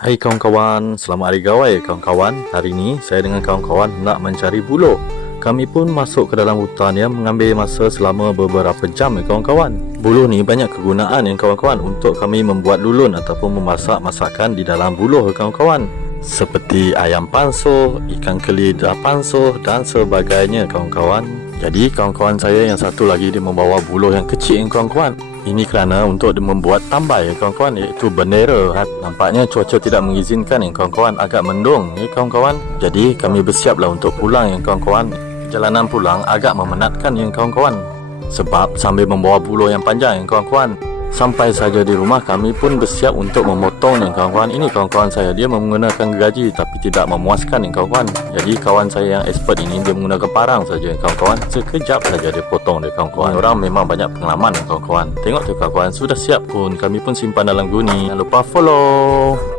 Hai kawan-kawan, selamat hari gawai kawan-kawan. Hari ini saya dengan kawan-kawan nak mencari buluh. Kami pun masuk ke dalam hutan yang mengambil masa selama beberapa jam ya kawan-kawan. Buluh ni banyak kegunaan ya kawan-kawan untuk kami membuat lulun ataupun memasak masakan di dalam buluh ya kawan-kawan. Seperti ayam pansuh, ikan kelida pansuh dan sebagainya kawan-kawan. Jadi kawan-kawan saya yang satu lagi dia membawa buluh yang kecil ya kawan-kawan. Ini kerana untuk dia membuat tambai ya kawan-kawan iaitu bendera. Ha, Nampaknya cuaca tidak mengizinkan ya kawan-kawan agak mendung ya kawan-kawan. Jadi kami bersiaplah untuk pulang ya kawan-kawan. Perjalanan pulang agak memenatkan ya kawan-kawan. Sebab sambil membawa buluh yang panjang ya kawan-kawan. Sampai saja di rumah kami pun bersiap untuk memotong ya kawan-kawan. Ini kawan-kawan saya dia menggunakan gergaji tapi tidak memuaskan ya kawan-kawan. Jadi kawan saya yang expert ini dia menggunakan parang saja ya kawan-kawan. Sekejap saja dia potong dia kawan-kawan. Orang memang banyak pengalaman ya kawan-kawan. Tengok tu kawan-kawan sudah siap pun kami pun simpan dalam guni. Jangan lupa follow.